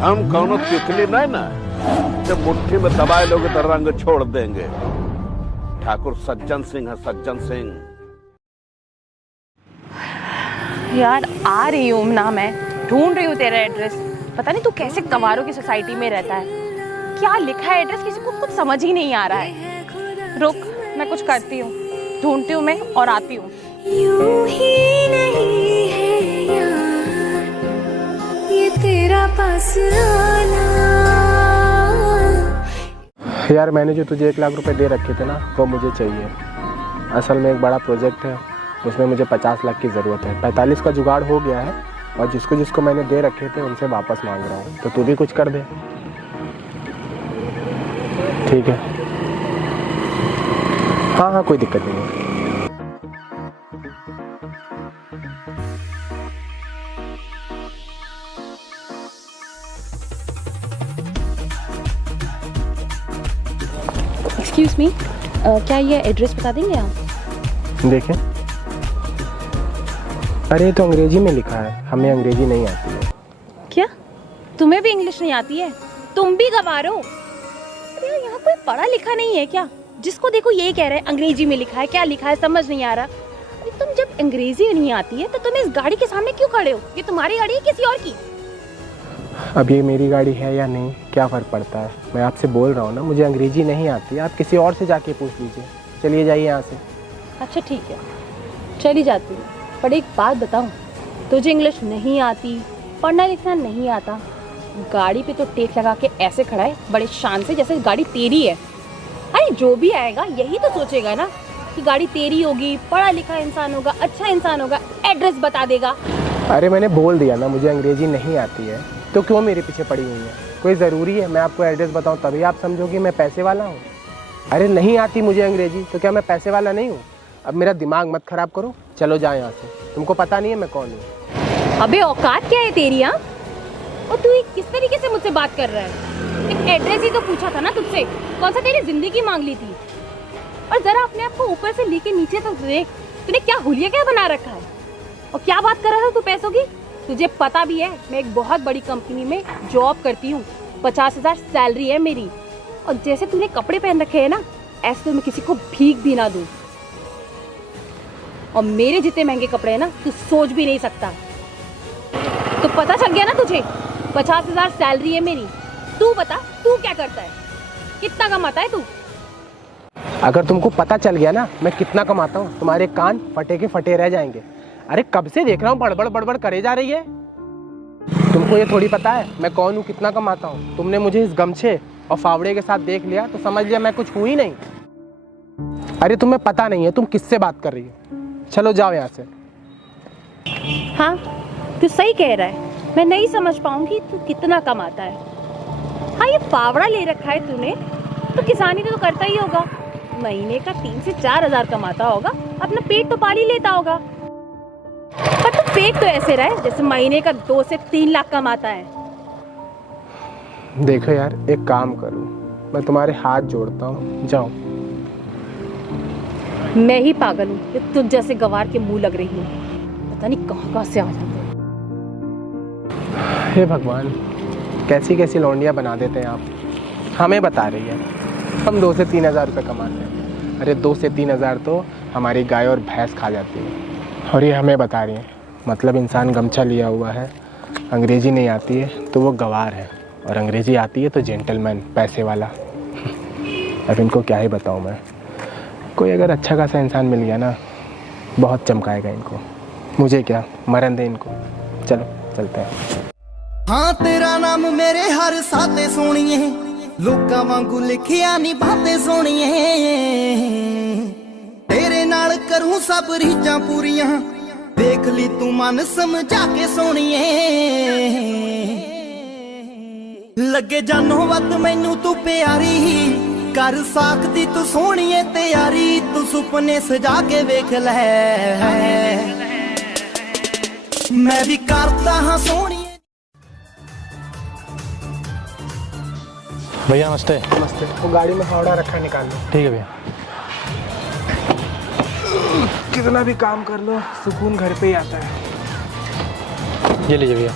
हम कौनो तितली नहीं ना जब मुट्ठी में दबाए लोग तो रंग छोड़ देंगे। ठाकुर सज्जन सिंह है, सज्जन सिंह। यार आ रही हूँ ना, मैं ढूंढ रही हूँ तेरा एड्रेस। पता नहीं तू कैसे गंवारों की सोसाइटी में रहता है। क्या लिखा है एड्रेस किसी को कुछ समझ ही नहीं आ रहा है। रुक मैं कुछ करती हूँ, ढूंढती हूँ मैं और आती हूँ। यूं ही नहीं है यार ये तेरा पास आना। यार मैंने जो तुझे 1 लाख रुपए दे रखे थे ना, वो मुझे चाहिए। असल में एक बड़ा प्रोजेक्ट है, उसमें मुझे 50 लाख की ज़रूरत है। 45 का जुगाड़ हो गया है और जिसको जिसको मैंने दे रखे थे उनसे वापस मांग रहा हूँ, तो तू भी कुछ कर दे। ठीक है? हाँ हाँ, कोई दिक्कत नहीं है। एक्सक्यूज मी, क्या ये एड्रेस बता देंगे आप? देखें, अरे ये तो अंग्रेजी में लिखा है, हमें अंग्रेजी नहीं आती है। क्या तुम्हें भी इंग्लिश नहीं आती है? तुम भी गंवार हो? अरे यहाँ कोई पढ़ा लिखा नहीं है क्या? जिसको देखो ये कह रहे हैं अंग्रेजी में लिखा है, क्या लिखा है समझ नहीं आ रहा। अरे तुम जब अंग्रेजी नहीं आती है तो तुम इस गाड़ी के सामने क्यों खड़े हो? ये तुम्हारी गाड़ी है किसी और की? अब ये मेरी गाड़ी है या नहीं, क्या फ़र्क पड़ता है? मैं आपसे बोल रहा हूँ ना, मुझे अंग्रेजी नहीं आती। आप किसी और से जाके पूछ लीजिए। चलिए जाइए यहाँ से। अच्छा ठीक है, चली जाती हूँ, पर एक बात बताऊँ, तुझे इंग्लिश नहीं आती, पढ़ना लिखना नहीं आता, गाड़ी पे तो टेक लगा के ऐसे खड़ा है बड़े शान से जैसे गाड़ी तेरी है। अरे जो भी आएगा यही तो सोचेगा ना कि गाड़ी तेरी होगी, पढ़ा लिखा इंसान होगा, अच्छा इंसान होगा, एड्रेस बता देगा। अरे मैंने बोल दिया ना, मुझे अंग्रेजी नहीं आती है, तो क्यों मेरे पीछे पड़ी हुई है? कोई ज़रूरी है मैं आपको एड्रेस बताऊं तभी आप समझोगे मैं पैसे वाला हूँ? अरे नहीं आती मुझे अंग्रेजी तो क्या मैं पैसे वाला नहीं हूँ? अब मेरा दिमाग मत खराब करो, चलो जाओ यहाँ से। तुमको पता नहीं है मैं कौन हूँ। अबे औकात क्या है तेरी? यहाँ और तू किस तरीके से मुझसे बात कर रहा है? एक एड्रेस ही तो पूछा था ना तुझसे, कौन सा तेरी जिंदगी मांग ली थी? और जरा अपने आप को ऊपर से लेके नीचे तक देख, तूने क्या हुलिया क्या बना रखा है? और क्या बात कर रहा था तू पैसों की? तुझे पता भी है मैं एक बहुत बड़ी कंपनी में जॉब करती हूँ, 50,000 सैलरी है मेरी। और जैसे तूने कपड़े पहन रखे हैं ना, ऐसे तो मैं किसी को भीख भी ना दूँ। और मेरे जितने महंगे कपड़े हैं ना, तू सोच भी नहीं सकता। तो पता चल गया ना तुझे, 50,000 सैलरी है मेरी। तू बता तू क्या करता है, कितना कमाता है तू? अगर तुमको पता चल गया ना मैं कितना कमाता हूँ, तुम्हारे कान फटे के फटे रह जाएंगे। अरे कब से देख रहा हूँ बड़बड़ बड़बड़ करे जा रही है। तुमको ये थोड़ी पता है मैं कौन हूँ, कितना कमाता हूँ। तुमने मुझे इस गमछे और फावड़े के साथ देख लिया तो समझ लिया मैं कुछ हूँ ही नहीं। अरे तुम्हें पता नहीं है तुम किससे बात कर रही हो। चलो जाओ यहाँ से। हाँ तू सही कह रहा है, मैं नहीं समझ पाऊंगी तू कितना कमाता है। हाँ ये फावड़ा ले रखा है तूने, तो किसानी तो करता ही होगा, महीने का 3 से 4 हज़ार कमाता होगा, अपना पेट तो पाल ही लेता होगा। पर तू फेक तो ऐसे रहा है जैसे महीने का 2 से 3 लाख कमाता है। देखो यार एक काम करो, मैं तुम्हारे हाथ जोड़ता हूँ, जाओ। मैं ही पागल हूँ कि तुझ जैसे गवार के मुंह लग रही हूँ, पता नहीं कहाँ से आ जाते हैं। हे भगवान, कैसी कैसी लौंडियाँ बना देते हैं आप। हमें बता रही है हम 2 से 3 हज़ार रुपये कमाते हैं। अरे 2 से 3 हज़ार तो हमारी गाय और भैंस खा जाती है, और ये हमें बता रही है। मतलब इंसान गमछा लिया हुआ है, अंग्रेज़ी नहीं आती है तो वो गवार है, और अंग्रेज़ी आती है तो जेंटलमैन, पैसे वाला। अब इनको क्या ही बताऊँ मैं। कोई अगर अच्छा खासा इंसान मिल गया ना, बहुत चमकाएगा इनको। मुझे क्या, मरन दे इनको। चलो चलते हैं। हाँ तेरा नाम मेरे हर साथे सोनिए, लोकां वांगू लिखिया नी बातें सोनिए। तेरे नाल करूं सब रीझां पूरियां, देख ली तू मन समझा के सोनिए। लगे जानो वत मैनू तू प्यारी, कर सकदी तू सोनिए तैयारी। तू सुपने सजा के वेख ले, मैं भी करता हाँ सोनिए। भैया नमस्ते। नमस्ते। वो गाड़ी में फावड़ा रखा है, निकाल लो। ठीक है भैया। कितना भी काम कर लो सुकून घर पे ही आता है। ये लीजिए भैया।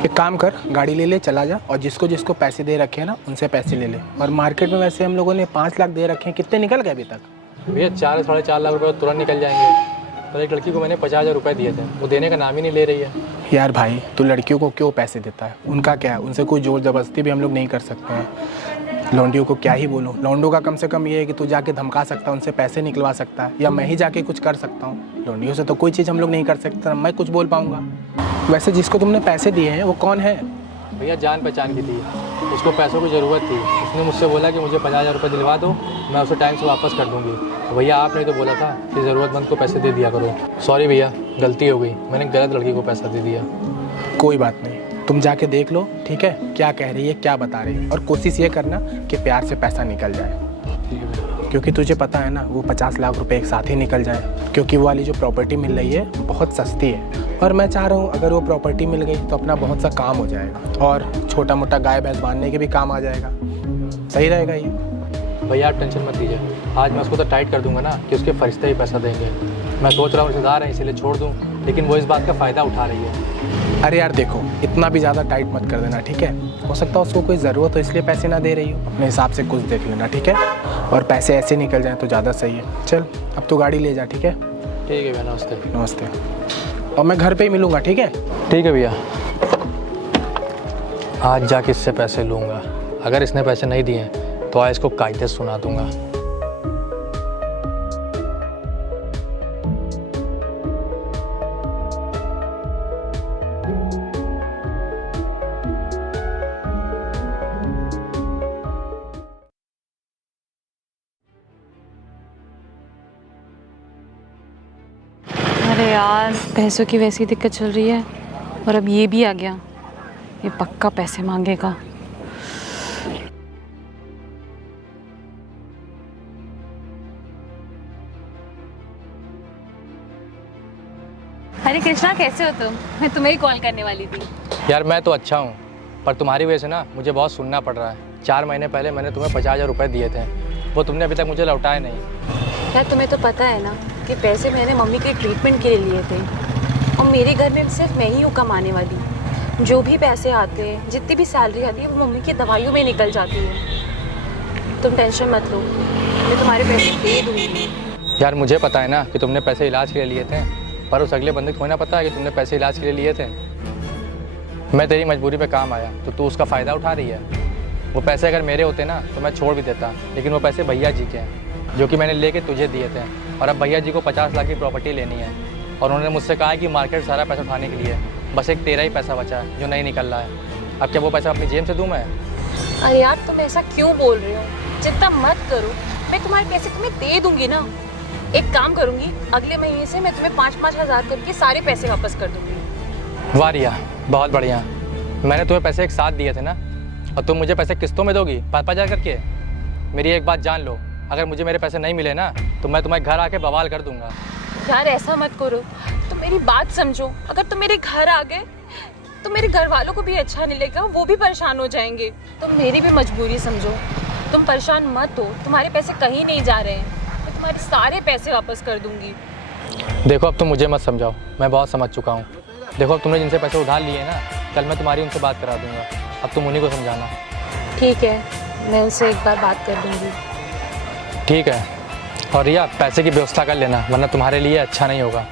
एक काम कर, गाड़ी ले ले, चला जा और जिसको जिसको पैसे दे रखे हैं ना उनसे पैसे ले ले। और मार्केट में वैसे हम लोगों ने 5 लाख दे रखे हैं, कितने निकल गए अभी तक? भैया 4-4.5 लाख रुपए तुरंत निकल जाएंगे। तो एक लड़की को मैंने 50,000 रुपये दिए थे, वो देने का नाम ही नहीं ले रही है। यार भाई, तू लड़कियों को क्यों पैसे देता है? उनका क्या है, उनसे कोई जोर ज़बरदस्ती भी हम लोग नहीं कर सकते हैं। लौंडियों को क्या ही बोलूँ, लौंडों का कम से कम ये है कि तू जाके धमका सकता है, उनसे पैसे निकलवा सकता है, या मैं ही जाके कुछ कर सकता हूँ। लौंडियों से तो कोई चीज़ हम लोग नहीं कर सकते, मैं कुछ बोल पाऊँगा। वैसे जिसको तुमने पैसे दिए हैं वो कौन है? भैया जान पहचान की थी, उसको पैसों की ज़रूरत थी। उसने मुझसे बोला कि मुझे 50,000 रुपये दिलवा दो, मैं उसे टाइम से वापस कर दूँगी। तो भैया आपने तो बोला था कि ज़रूरतमंद को पैसे दे दिया करो। सॉरी भैया, गलती हो गई, मैंने गलत लड़की को पैसा दे दिया। कोई बात नहीं, तुम जाके देख लो, ठीक है, क्या कह रही है, क्या बता रही है, और कोशिश ये करना कि प्यार से पैसा निकल जाए। ठीक है, क्योंकि तुझे पता है ना, वो 50 लाख रुपए एक साथ ही निकल जाए, क्योंकि वो वाली जो प्रॉपर्टी मिल रही है बहुत सस्ती है। और मैं चाह रहा हूँ अगर वो प्रॉपर्टी मिल गई तो अपना बहुत सा काम हो जाएगा, और छोटा मोटा गाय भैंस बांधने के भी काम आ जाएगा। सही रहेगा ये। भैया आप टेंशन मत लीजिए, आज मैं उसको तो टाइट कर दूंगा ना कि उसके फरिश्ते ही पैसा देंगे। मैं सोच रहा हूँ रिश्तेदार है इसीलिए छोड़ दूँ, लेकिन वो इस बात का फ़ायदा उठा रही है। अरे यार देखो, इतना भी ज़्यादा टाइट मत कर देना, ठीक है? हो सकता है उसको कोई ज़रूरत हो इसलिए पैसे ना दे रही हो, अपने हिसाब से कुछ देख लेना, ठीक है? और पैसे ऐसे निकल जाएं तो ज़्यादा सही है। चल अब तो गाड़ी ले जा, ठीक है? ठीक है भैया, नमस्ते। नमस्ते। और मैं घर पे ही मिलूँगा, ठीक है? ठीक है भैया, आज जाके इससे पैसे लूँगा। अगर इसने पैसे नहीं दिए तो आज इसको कायदे सुना दूँगा। अरे यार, पैसों की वैसी दिक्कत चल रही है और अब ये भी आ गया, ये पक्का पैसे मांगेगा। अरे कृष्णा, कैसे हो तुम? मैं तुम्हें ही कॉल करने वाली थी। यार मैं तो अच्छा हूँ, पर तुम्हारी वजह से ना मुझे बहुत सुनना पड़ रहा है। 4 महीने पहले मैंने तुम्हें 50,000 रुपये दिए थे, वो तुमने अभी तक मुझे लौटाए नहीं। यार तुम्हें तो पता है ना कि पैसे मैंने मम्मी के ट्रीटमेंट के लिए लिए थे, और मेरे घर में सिर्फ मैं ही हूँ कमाने वाली। जो भी पैसे आते हैं, जितनी भी सैलरी आती है, वो मम्मी की दवाइयों में निकल जाती है। तुम टेंशन मत लो, मैं तुम्हारे पैसे दे दूँगी। यार मुझे पता है ना कि तुमने पैसे इलाज के लिए लिए थे, पर उस अगले बंदे को ना पता है कि तुमने पैसे इलाज के लिए लिए थे। मैं तेरी मजबूरी पे काम आया तो तू उसका फ़ायदा उठा रही है। वो पैसे अगर मेरे होते ना तो मैं छोड़ भी देता, लेकिन वो पैसे भैया जी के हैं जो कि मैंने लेके तुझे दिए थे। और अब भैया जी को 50 लाख की प्रॉपर्टी लेनी है, और उन्होंने मुझसे कहा है कि मार्केट सारा पैसा उठाने के लिए बस एक तेरा ही पैसा बचा है जो नहीं निकल रहा है। अब क्या वो पैसा अपनी जेब से दूँ मैं? अरे यार तुम ऐसा क्यों बोल रहे हो? चिंता मत करो, मैं तुम्हारे पैसे तुम्हें दे दूँगी ना। एक काम करूँगी, अगले महीने से मैं तुम्हें 5-5 हज़ार करके सारे पैसे वापस कर दूँगी। वाह रिया, बहुत बढ़िया। मैंने तुम्हें पैसे एक साथ दिए थे ना, और तुम मुझे पैसे किस्तों में दोगी 5-5 हज़ार करके? मेरी एक बात जान लो, अगर मुझे मेरे पैसे नहीं मिले ना तो मैं तुम्हारे घर आके बवाल कर दूंगा। यार ऐसा मत करो, तुम मेरी बात समझो। अगर तुम मेरे घर आ गए तो मेरे घर वालों को भी अच्छा नहीं लगेगा, वो भी परेशान हो जाएंगे। तुम मेरी भी मजबूरी समझो, तुम परेशान मत हो, तुम्हारे पैसे कहीं नहीं जा रहे हैं, मैं तुम्हारे सारे पैसे वापस कर दूंगी। देखो अब तुम मुझे मत समझाओ, मैं बहुत समझ चुका हूँ। देखो अब तुमने जिनसे पैसे उधार लिए ना, कल मैं तुम्हारी उनसे बात करा दूंगा। अब तुम उन्हीं को समझाना। ठीक है, मैं उनसे एक बार बात कर दूंगी। ठीक है, और रिया पैसे की व्यवस्था कर लेना, वरना तुम्हारे लिए अच्छा नहीं होगा।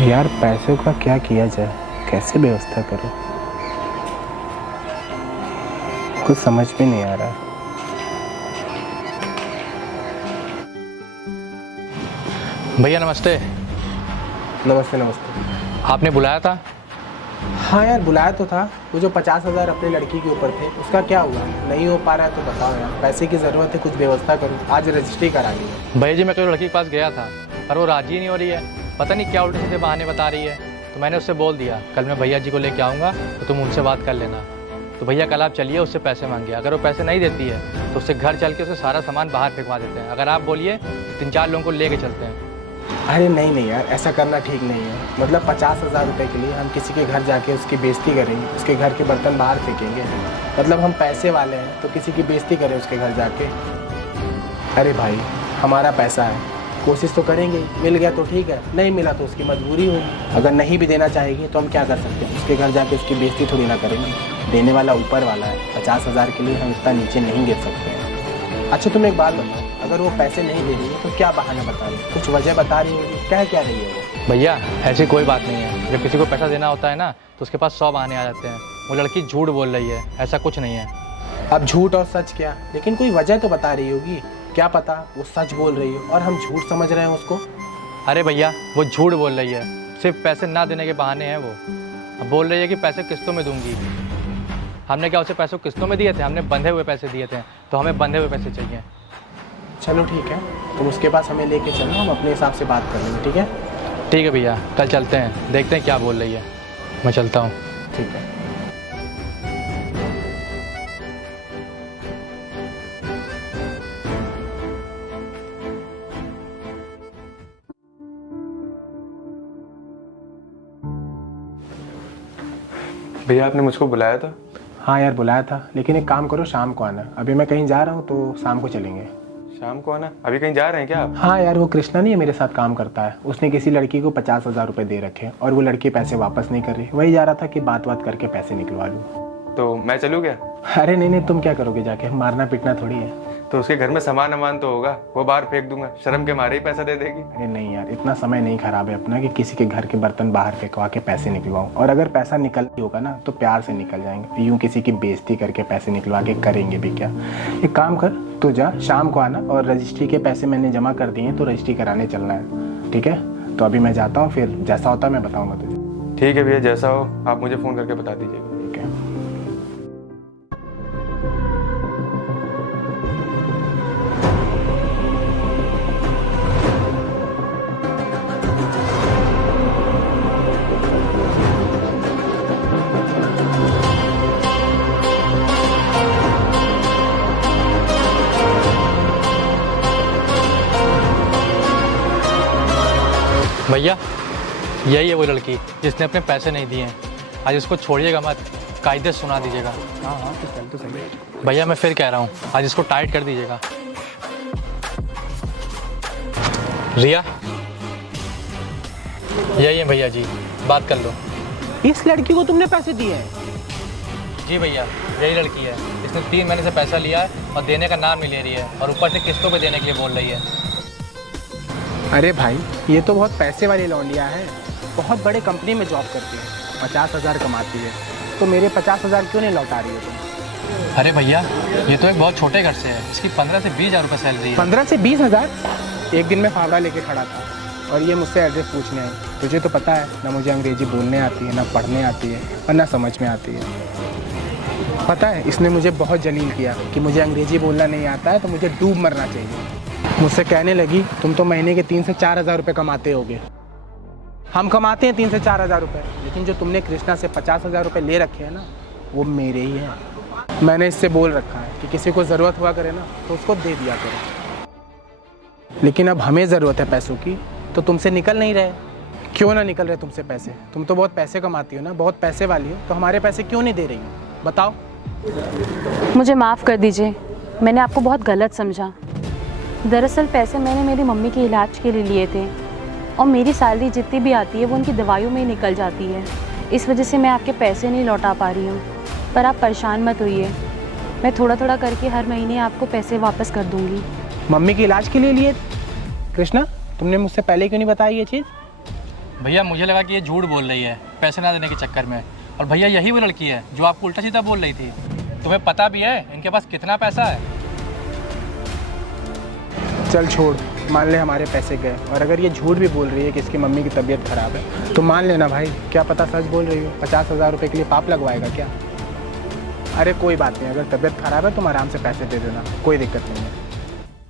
यार पैसों का क्या किया जाए, कैसे व्यवस्था करूं, कुछ समझ भी नहीं आ रहा। भैया नमस्ते। नमस्ते नमस्ते। आपने बुलाया था? हाँ यार बुलाया तो था, वो जो 50,000 अपनी लड़की के ऊपर थे उसका क्या हुआ? नहीं हो पा रहा है तो बताओ यार, पैसे की ज़रूरत है, कुछ व्यवस्था करूँ, आज रजिस्ट्री करा ली। भैया जी मैं तो लड़की के पास गया था, पर वो राजी ही नहीं हो रही है, पता नहीं क्या उल्टे सीधे बहाने बता रही है। तो मैंने उससे बोल दिया कल मैं भैया जी को लेके आऊँगा तो तुम उनसे बात कर लेना। तो भैया कल आप चलिए उससे पैसे मांगिए। अगर वो पैसे नहीं देती है तो उससे घर चल के उससे सारा सामान बाहर फेंकवा देते हैं। अगर आप बोलिए 3-4 लोगों को लेके चलते हैं। अरे नहीं नहीं यार, ऐसा करना ठीक नहीं है। मतलब 50,000 रुपये के लिए हम किसी के घर जाके उसकी बेइज्जती करेंगे, उसके घर के बर्तन बाहर फेंकेंगे? मतलब हम पैसे वाले हैं तो किसी की बेइज्जती करें उसके घर जाके? अरे भाई, हमारा पैसा है, कोशिश तो करेंगे। मिल गया तो ठीक है, नहीं मिला तो उसकी मजबूरी होगी। अगर नहीं भी देना चाहेगी तो हम क्या कर सकते हैं? उसके घर जाके उसकी बेइज्जती थोड़ी ना करेंगे। देने वाला ऊपर वाला है, 50,000 के लिए हम इतना नीचे नहीं गिर सकते हैं। अच्छा तुम एक बात बताओ, अगर वो पैसे नहीं दे रही है तो क्या बहाना बता रही है? कुछ वजह बता रही होगी, क्या रही है वो? भैया ऐसी कोई बात नहीं है। जब किसी को पैसा देना होता है ना तो उसके पास 100 बहाने आ जाते हैं। वो लड़की झूठ बोल रही है, ऐसा कुछ नहीं है। अब झूठ और सच क्या, लेकिन कोई वजह तो बता रही होगी। क्या पता वो सच बोल रही हो और हम झूठ समझ रहे हैं उसको। अरे भैया वो झूठ बोल रही है, सिर्फ पैसे ना देने के बहाने हैं वो। अब बोल रही है कि पैसे किस्तों में दूंगी। हमने क्या उसे पैसे किस्तों में दिए थे? हमने बंधे हुए पैसे दिए थे, तो हमें बंधे हुए पैसे चाहिए। चलो ठीक है, तुम उसके पास हमें लेके चलो, हम अपने हिसाब से बात कर लेंगे। ठीक है? ठीक है भैया, कल चलते हैं, देखते हैं क्या बोल रही है। मैं चलता हूँ। ठीक है। भैया आपने मुझको बुलाया था? हाँ यार बुलाया था, लेकिन एक काम करो, शाम को आना। अभी मैं कहीं जा रहा हूँ तो शाम को चलेंगे। शाम को आना? अभी कहीं जा रहे हैं क्या आप? हाँ यार, वो कृष्णा नहीं है, मेरे साथ काम करता है। उसने किसी लड़की को 50,000 रुपये दे रखे और वो लड़की पैसे वापस नहीं कर रही। वही जा रहा था कि बात करके पैसे निकलवा लूँ। तो मैं चलूँ क्या? अरे नहीं, तुम क्या करोगे जाके? मारना पीटना थोड़ी है। तो उसके घर में सामान अमान तो होगा, वो बाहर फेंक दूंगा, शर्म के मारे ही पैसा दे देगी। अरे नहीं यार, इतना समय नहीं खराब है अपना कि किसी के घर के बर्तन बाहर फेंकवा के पैसे निकलवाऊं। और अगर पैसा निकल होगा ना तो प्यार से निकल जाएंगे, यूं किसी की बेइज्जती करके पैसे निकलवा के करेंगे भी क्या? एक काम कर, तू जा, शाम को आना। और रजिस्ट्री के पैसे मैंने जमा कर दिए हैं तो रजिस्ट्री कराने चलना है। ठीक है? तो अभी मैं जाता हूँ, फिर जैसा होता मैं बताऊँगा तुझे। ठीक है भैया, जैसा हो आप मुझे फ़ोन करके बता दीजिएगा। ठीक है। भैया यही है वो लड़की जिसने अपने पैसे नहीं दिए हैं। आज इसको छोड़िएगा मत, कायदे से सुना दीजिएगा। हाँ तो चल तो सही। भैया मैं फिर कह रहा हूँ, आज इसको टाइट कर दीजिएगा। रिया यही है भैया जी, बात कर लो। इस लड़की को तुमने पैसे दिए हैं? जी भैया यही लड़की है। इसने 3 महीने से पैसा लिया है और देने का नाम नहीं ले रही है, और ऊपर से किस्तों पे देने के लिए बोल रही है। अरे भाई, ये तो बहुत पैसे वाली लौंडिया है, बहुत बड़े कंपनी में जॉब करती है, 50,000 कमाती है। तो मेरे 50,000 क्यों नहीं लौटा रही है तुम? अरे भैया ये तो एक बहुत छोटे घर से है, इसकी 15 से 20 हज़ार रुपये सैलरी है। 15 से 20,000? एक दिन मैं फावड़ा लेके खड़ा था और ये मुझसे एड्रेस पूछने आई। तुझे तो पता है ना, मुझे अंग्रेजी बोलने आती है, ना पढ़ने आती है और ना समझ में आती है। पता है, इसने मुझे बहुत जलील किया कि मुझे अंग्रेजी बोलना नहीं आता है तो मुझे डूब मरना चाहिए। मुझसे कहने लगी, तुम तो महीने के 3 से 4 हज़ार रुपये कमाते होगे। हम कमाते हैं 3 से 4 हज़ार रुपये, लेकिन जो तुमने कृष्णा से 50,000 रुपये ले रखे हैं ना, वो मेरे ही हैं। मैंने इससे बोल रखा है कि किसी को ज़रूरत हुआ करे ना तो उसको दे दिया करो। लेकिन अब हमें ज़रूरत है पैसों की, तो तुमसे निकल नहीं रहे। क्यों ना निकल रहे तुमसे पैसे? तुम तो बहुत पैसे कमाती हो ना, बहुत पैसे वाली हो, तो हमारे पैसे क्यों नहीं दे रही हो? बताओ। मुझे माफ़ कर दीजिए, मैंने आपको बहुत गलत समझा। दरअसल पैसे मैंने मेरी मम्मी के इलाज के लिए लिए थे, और मेरी सैलरी जितनी भी आती है वो उनकी दवाइयों में ही निकल जाती है। इस वजह से मैं आपके पैसे नहीं लौटा पा रही हूँ। पर आप परेशान मत होइए, मैं थोड़ा थोड़ा करके हर महीने आपको पैसे वापस कर दूँगी। मम्मी के इलाज के लिए लिए? कृष्णा, तुमने मुझसे पहले क्यों नहीं बताई ये चीज़? भैया मुझे लगा कि ये झूठ बोल रही है पैसे ना देने के चक्कर में। और भैया यही वो लड़की है जो आपको उल्टा सीधा बोल रही थी। तुम्हें पता भी है इनके पास कितना पैसा है? चल छोड़, मान ले हमारे पैसे गए, और अगर ये झूठ भी बोल रही है कि इसकी मम्मी की तबीयत खराब है तो मान लेना भाई, क्या पता सच बोल रही हो। 50,000 रुपये के लिए पाप लगवाएगा क्या? अरे कोई बात नहीं, अगर तबीयत खराब है तुम आराम से पैसे दे देना, कोई दिक्कत नहीं है।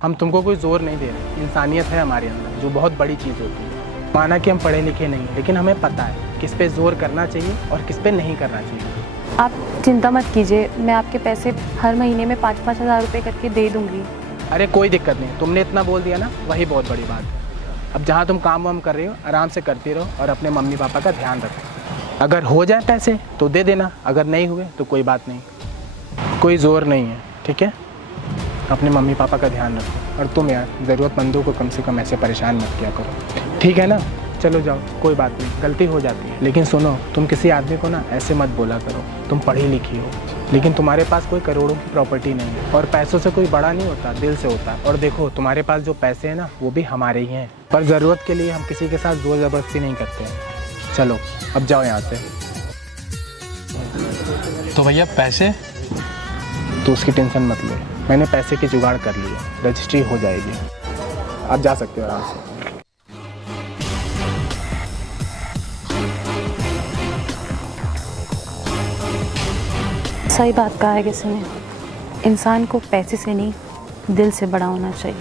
हम तुमको कोई जोर नहीं दे रहे, इंसानियत है हमारे अंदर, जो बहुत बड़ी चीज़ होती है। माना कि हम पढ़े लिखे नहीं, लेकिन हमें पता है किस पे जोर करना चाहिए और किस पे नहीं करना चाहिए। आप चिंता मत कीजिए, मैं आपके पैसे हर महीने में 5-5 हज़ार रुपये करके दे दूँगी। अरे कोई दिक्कत नहीं, तुमने इतना बोल दिया ना, वही बहुत बड़ी बात है। अब जहाँ तुम काम वाम कर रही हो आराम से करती रहो और अपने मम्मी पापा का ध्यान रखो। अगर हो जाए पैसे तो दे देना, अगर नहीं हुए तो कोई बात नहीं, कोई ज़ोर नहीं है, ठीक है। अपने मम्मी पापा का ध्यान रखो। और तुम यार ज़रूरतमंदों को कम से कम ऐसे परेशान मत किया करो, ठीक है ना। चलो जाओ, कोई बात नहीं, गलती हो जाती है। लेकिन सुनो, तुम किसी आदमी को ना ऐसे मत बोला करो। तुम पढ़ी लिखी हो, लेकिन तुम्हारे पास कोई करोड़ों की प्रॉपर्टी नहीं है। और पैसों से कोई बड़ा नहीं होता, दिल से होता है। और देखो, तुम्हारे पास जो पैसे हैं ना, वो भी हमारे ही हैं। पर ज़रूरत के लिए हम किसी के साथ ज़ोर ज़बरदस्ती नहीं करते हैं। चलो अब जाओ यहाँ से। तो भैया पैसे? तो उसकी टेंशन मत लो, मैंने पैसे की जुगाड़ कर ली है, रजिस्ट्री हो जाएगी। आप जा सकते हो आराम से। सही बात कहा है किसी ने, इंसान को पैसे से नहीं दिल से बड़ा होना चाहिए।